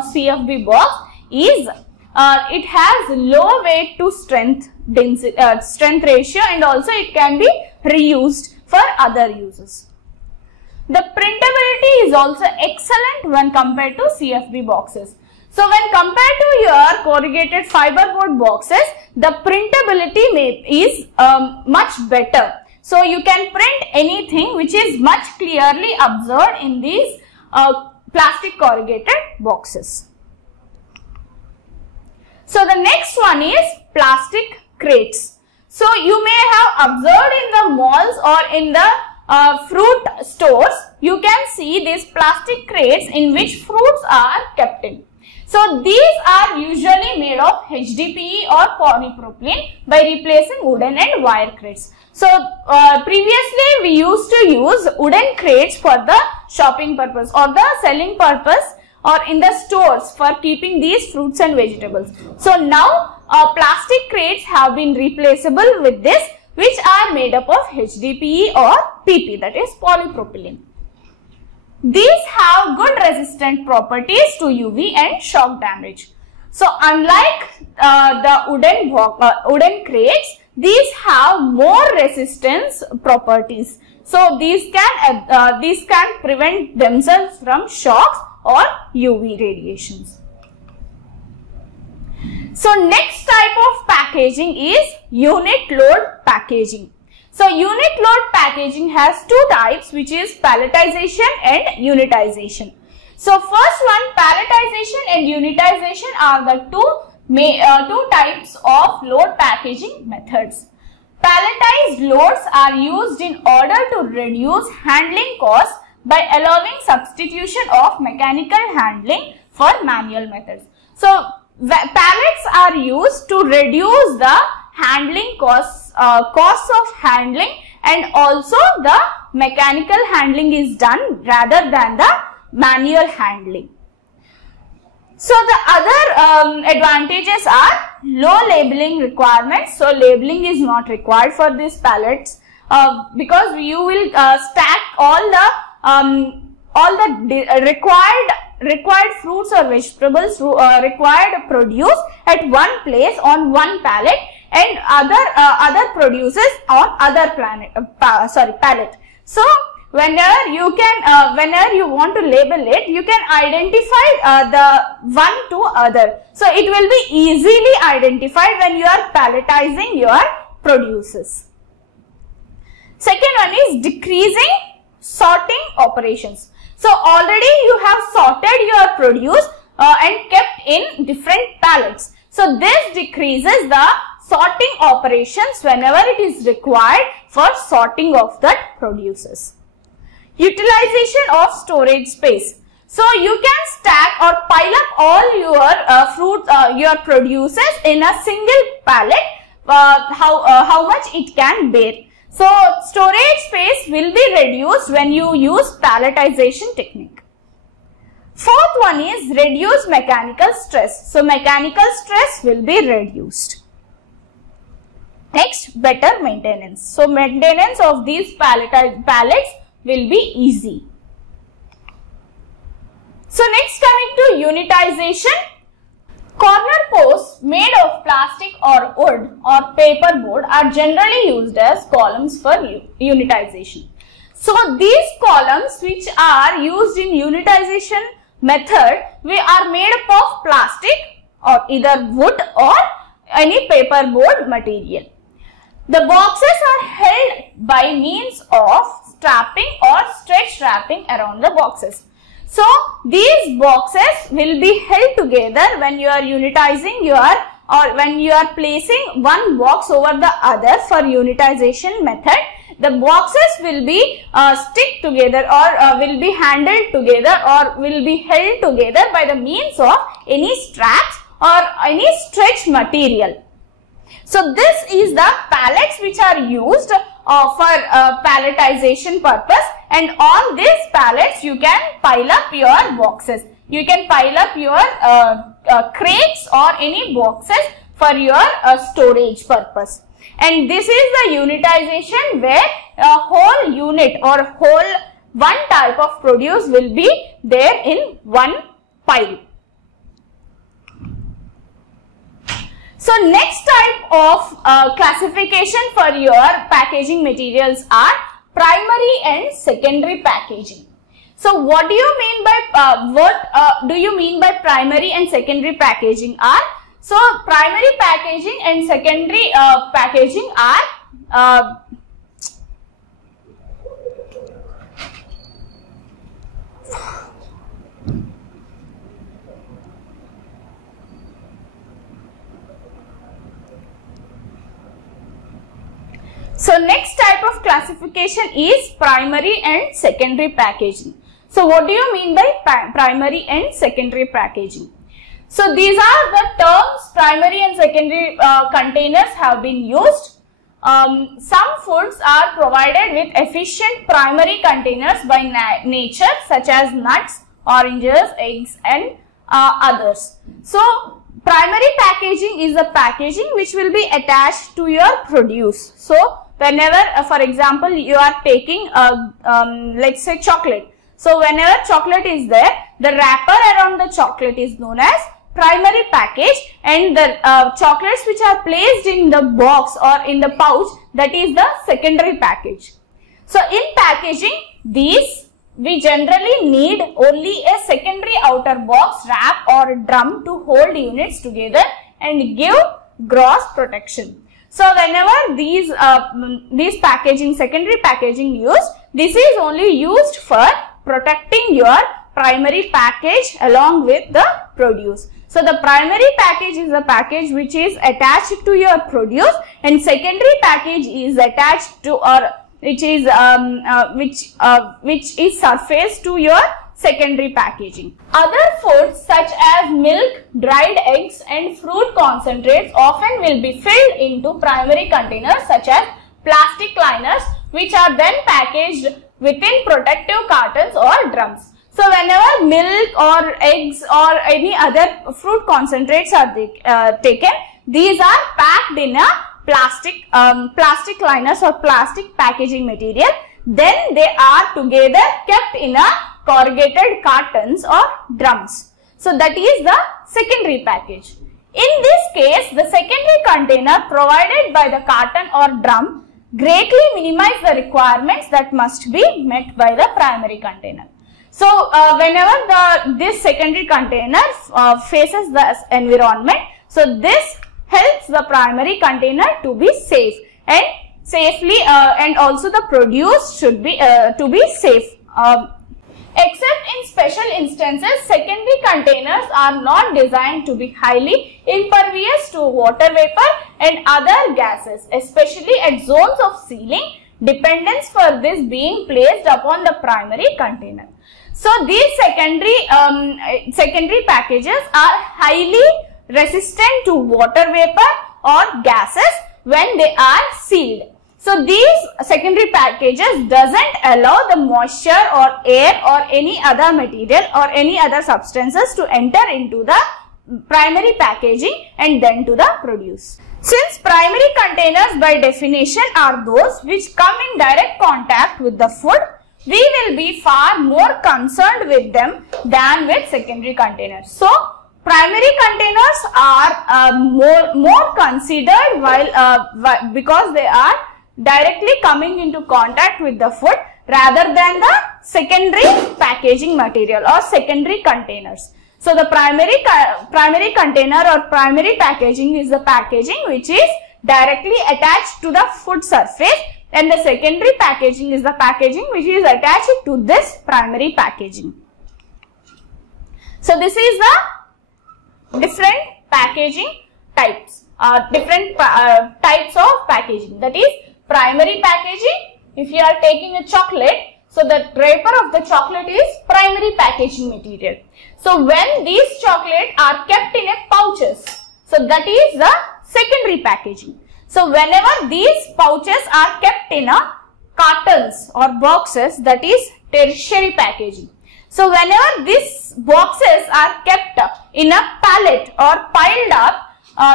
CFB box, is it has low weight to strength ratio, and also it can be reused for other uses. The printability is also excellent when compared to CFB boxes. So when compared to your corrugated fiberboard boxes, the printability is much better. So you can print anything which is much clearly observed in these plastic corrugated boxes. So the next one is plastic crates. So you may have observed in the malls or in the fruit stores, you can see these plastic crates in which fruits are kept in. So these are usually made of HDPE or polypropylene by replacing wooden and wire crates. So previously we used to use wooden crates for the shopping purpose or the selling purpose, or in the stores for keeping these fruits and vegetables. So now plastic crates have been replaceable with this, which are made up of HDPE or PP, that is polypropylene. These have good resistant properties to UV and shock damage. So unlike the wooden crates, these have more resistance properties. So these can prevent themselves from shocks or UV radiations. So next type of packaging is unit load packaging. So unit load packaging has two types, which is palletization and unitization. So first one, palletization and unitization are the two types of load packaging methods. Palletized loads are used in order to reduce handling costs by allowing substitution of mechanical handling for manual methods. So pallets are used to reduce the handling costs of handling, and also the mechanical handling is done rather than the manual handling. So the other advantages are low labeling requirements. So labeling is not required for these pallets because you will stack all the required fruits or vegetables required produce at one place on one pallet, and other produces on other pallet. So whenever you want to label it, you can identify the one to other. So it will be easily identified when you are palletizing your produces. Second one is decreasing sorting operations. So So already you have sorted your produce and kept in different pallets. So this decreases the sorting operations whenever it is required for sorting of that produces. Utilization of storage space. So you can stack or pile up all your your produces in a single pallet, how much it can bear. So storage space will be reduced when you use palletization technique. Fourth one is reduce mechanical stress. So mechanical stress will be reduced. Next, better maintenance. So maintenance of these pallets will be easy. So next, coming to unitization. Corner posts made of plastic or wood or paper board are generally used as columns for unitization. So these columns which are used in unitization method, we are made up of plastic or either wood or any paper board material. The boxes are held by means of strapping or stretch wrapping around the boxes. So these boxes will be held together when you are unitizing when you are placing one box over the other for unitization method. The boxes will be stick together or will be handled together or will be held together by the means of any straps or any stretch material. So this is the pallets which are used for palletization purpose, and on these pallets you can pile up your boxes. You can pile up your crates or any boxes for your storage purpose. And this is the unitization where a whole unit or whole one type of produce will be there in one pile. So next type of classification for your packaging materials are primary and secondary packaging. So what do you mean by primary and secondary packaging are? So primary packaging and secondary packaging are So next type of classification is primary and secondary packaging. So what do you mean by primary and secondary packaging? So these are the terms primary and secondary containers have been used. Some foods are provided with efficient primary containers by nature, such as nuts, oranges, eggs and others. So primary packaging is the packaging which will be attached to your produce. So whenever, for example, you are taking let's say chocolate. So whenever chocolate is there, the wrapper around the chocolate is known as primary package, and the chocolates which are placed in the box or in the pouch, that is the secondary package. So in packaging these, we generally need only a secondary outer box, wrap or drum to hold units together and give gross protection. So whenever these packaging, secondary packaging used, this is only used for protecting your primary package along with the produce. So the primary package is the package which is attached to your produce, and secondary package is attached to or which is surfaced to your secondary packaging. Other foods such as milk, dried eggs and fruit concentrates often will be filled into primary containers such as plastic liners, which are then packaged within protective cartons or drums. So whenever milk or eggs or any other fruit concentrates are taken, these are packed in a plastic liners or plastic packaging material. Then they are together kept in a corrugated cartons or drums. So that is the secondary package. In this case, the secondary container provided by the carton or drum greatly minimize the requirements that must be met by the primary container. So whenever this secondary container faces the environment, so this helps the primary container to be safe and safely and also the produce should be to be safe. Except in special instances, secondary containers are not designed to be highly impervious to water vapor and other gases, especially at zones of sealing, dependence for this being placed upon the primary container. So these secondary packages are highly resistant to water vapor or gases when they are sealed. So these secondary packages doesn't allow the moisture or air or any other material or any other substances to enter into the primary packaging and then to the produce. Since primary containers by definition are those which come in direct contact with the food, we will be far more concerned with them than with secondary containers. So primary containers are more considered because they are directly coming into contact with the food rather than the secondary packaging material or secondary containers. So the primary container or primary packaging is the packaging which is directly attached to the food surface, and the secondary packaging is the packaging which is attached to this primary packaging. So this is the different packaging types, different types of packaging. That is primary packaging. If you are taking a chocolate, so the wrapper of the chocolate is primary packaging material. So when these chocolates are kept in a pouches, so that is the secondary packaging. So whenever these pouches are kept in a cartons or boxes, that is tertiary packaging. So whenever these boxes are kept in a pallet or piled up,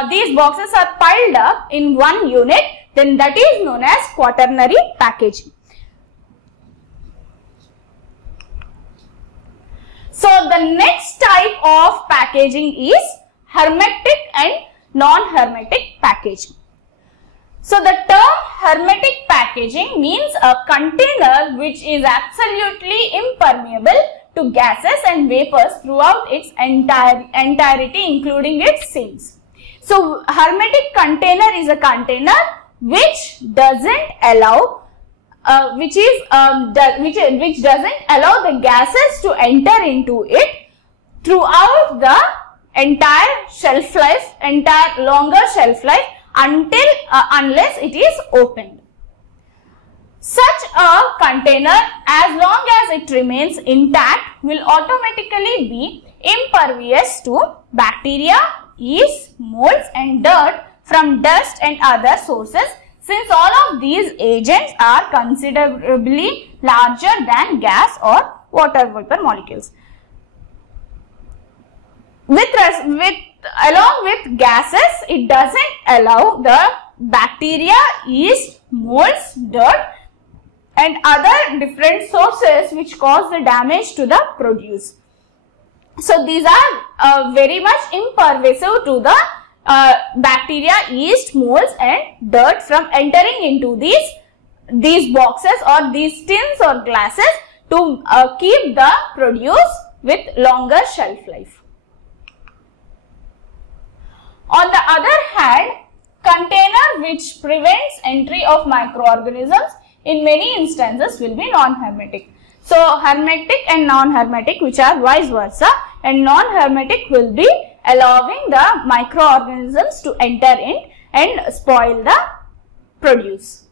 these boxes are piled up in one unit, then that is known as quaternary packaging. So the next type of packaging is hermetic and non-hermetic packaging. So the term hermetic packaging means a container which is absolutely impermeable to gases and vapors throughout its entirety, including its seams. So hermetic container is a container which doesn't allow which doesn't allow the gases to enter into it throughout the entire shelf life, longer shelf life until unless it is opened. Such a container, as long as it remains intact, will automatically be impervious to bacteria, yeast, molds and dirt from dust and other sources, since all of these agents are considerably larger than gas or water vapor molecules. Along with gases, it doesn't allow the bacteria, yeast, molds, dirt and other different sources which cause the damage to the produce. So these are very much impervasive to the bacteria, yeast, molds and dirt from entering into these boxes or these tins or glasses to keep the produce with longer shelf life. On the other hand, container which prevents entry of microorganisms in many instances will be non-hermetic. So hermetic and non-hermetic, which are vice versa, and non-hermetic will be allowing the microorganisms to enter in and spoil the produce.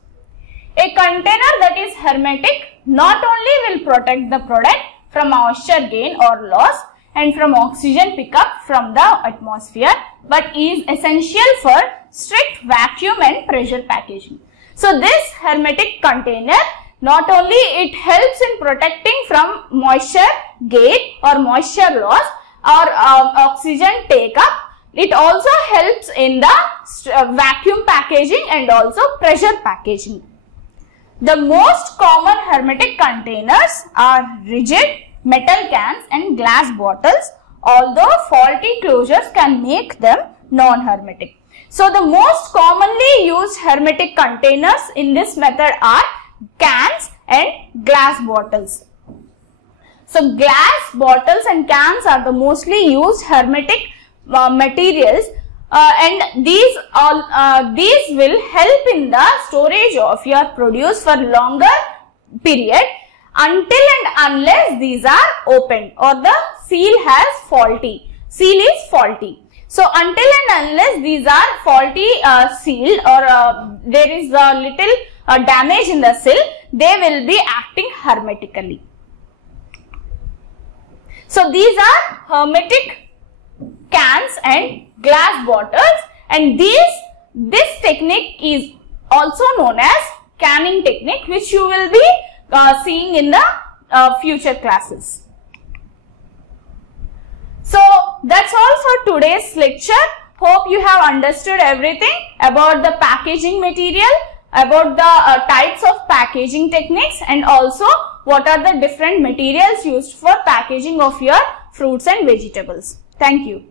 A container that is hermetic not only will protect the product from moisture gain or loss and from oxygen pickup from the atmosphere, but is essential for strict vacuum and pressure packaging. So this hermetic container, not only it helps in protecting from moisture gain or moisture loss or oxygen take up, it also helps in the vacuum packaging and also pressure packaging. The most common hermetic containers are rigid metal cans and glass bottles, although faulty closures can make them non-hermetic. So the most commonly used hermetic containers in this method are cans and glass bottles. So glass bottles and cans are the mostly used hermetic materials, and these will help in the storage of your produce for longer period, until and unless these are opened or the seal is faulty. So until and unless these are faulty sealed or there is a little damage in the seal, they will be acting hermetically. So these are hermetic cans and glass bottles, and this technique is also known as canning technique, which you will be seeing in the future classes. So that's all for today's lecture. Hope you have understood everything about the packaging material, about the types of packaging techniques, and also what are the different materials used for packaging of your fruits and vegetables. Thank you.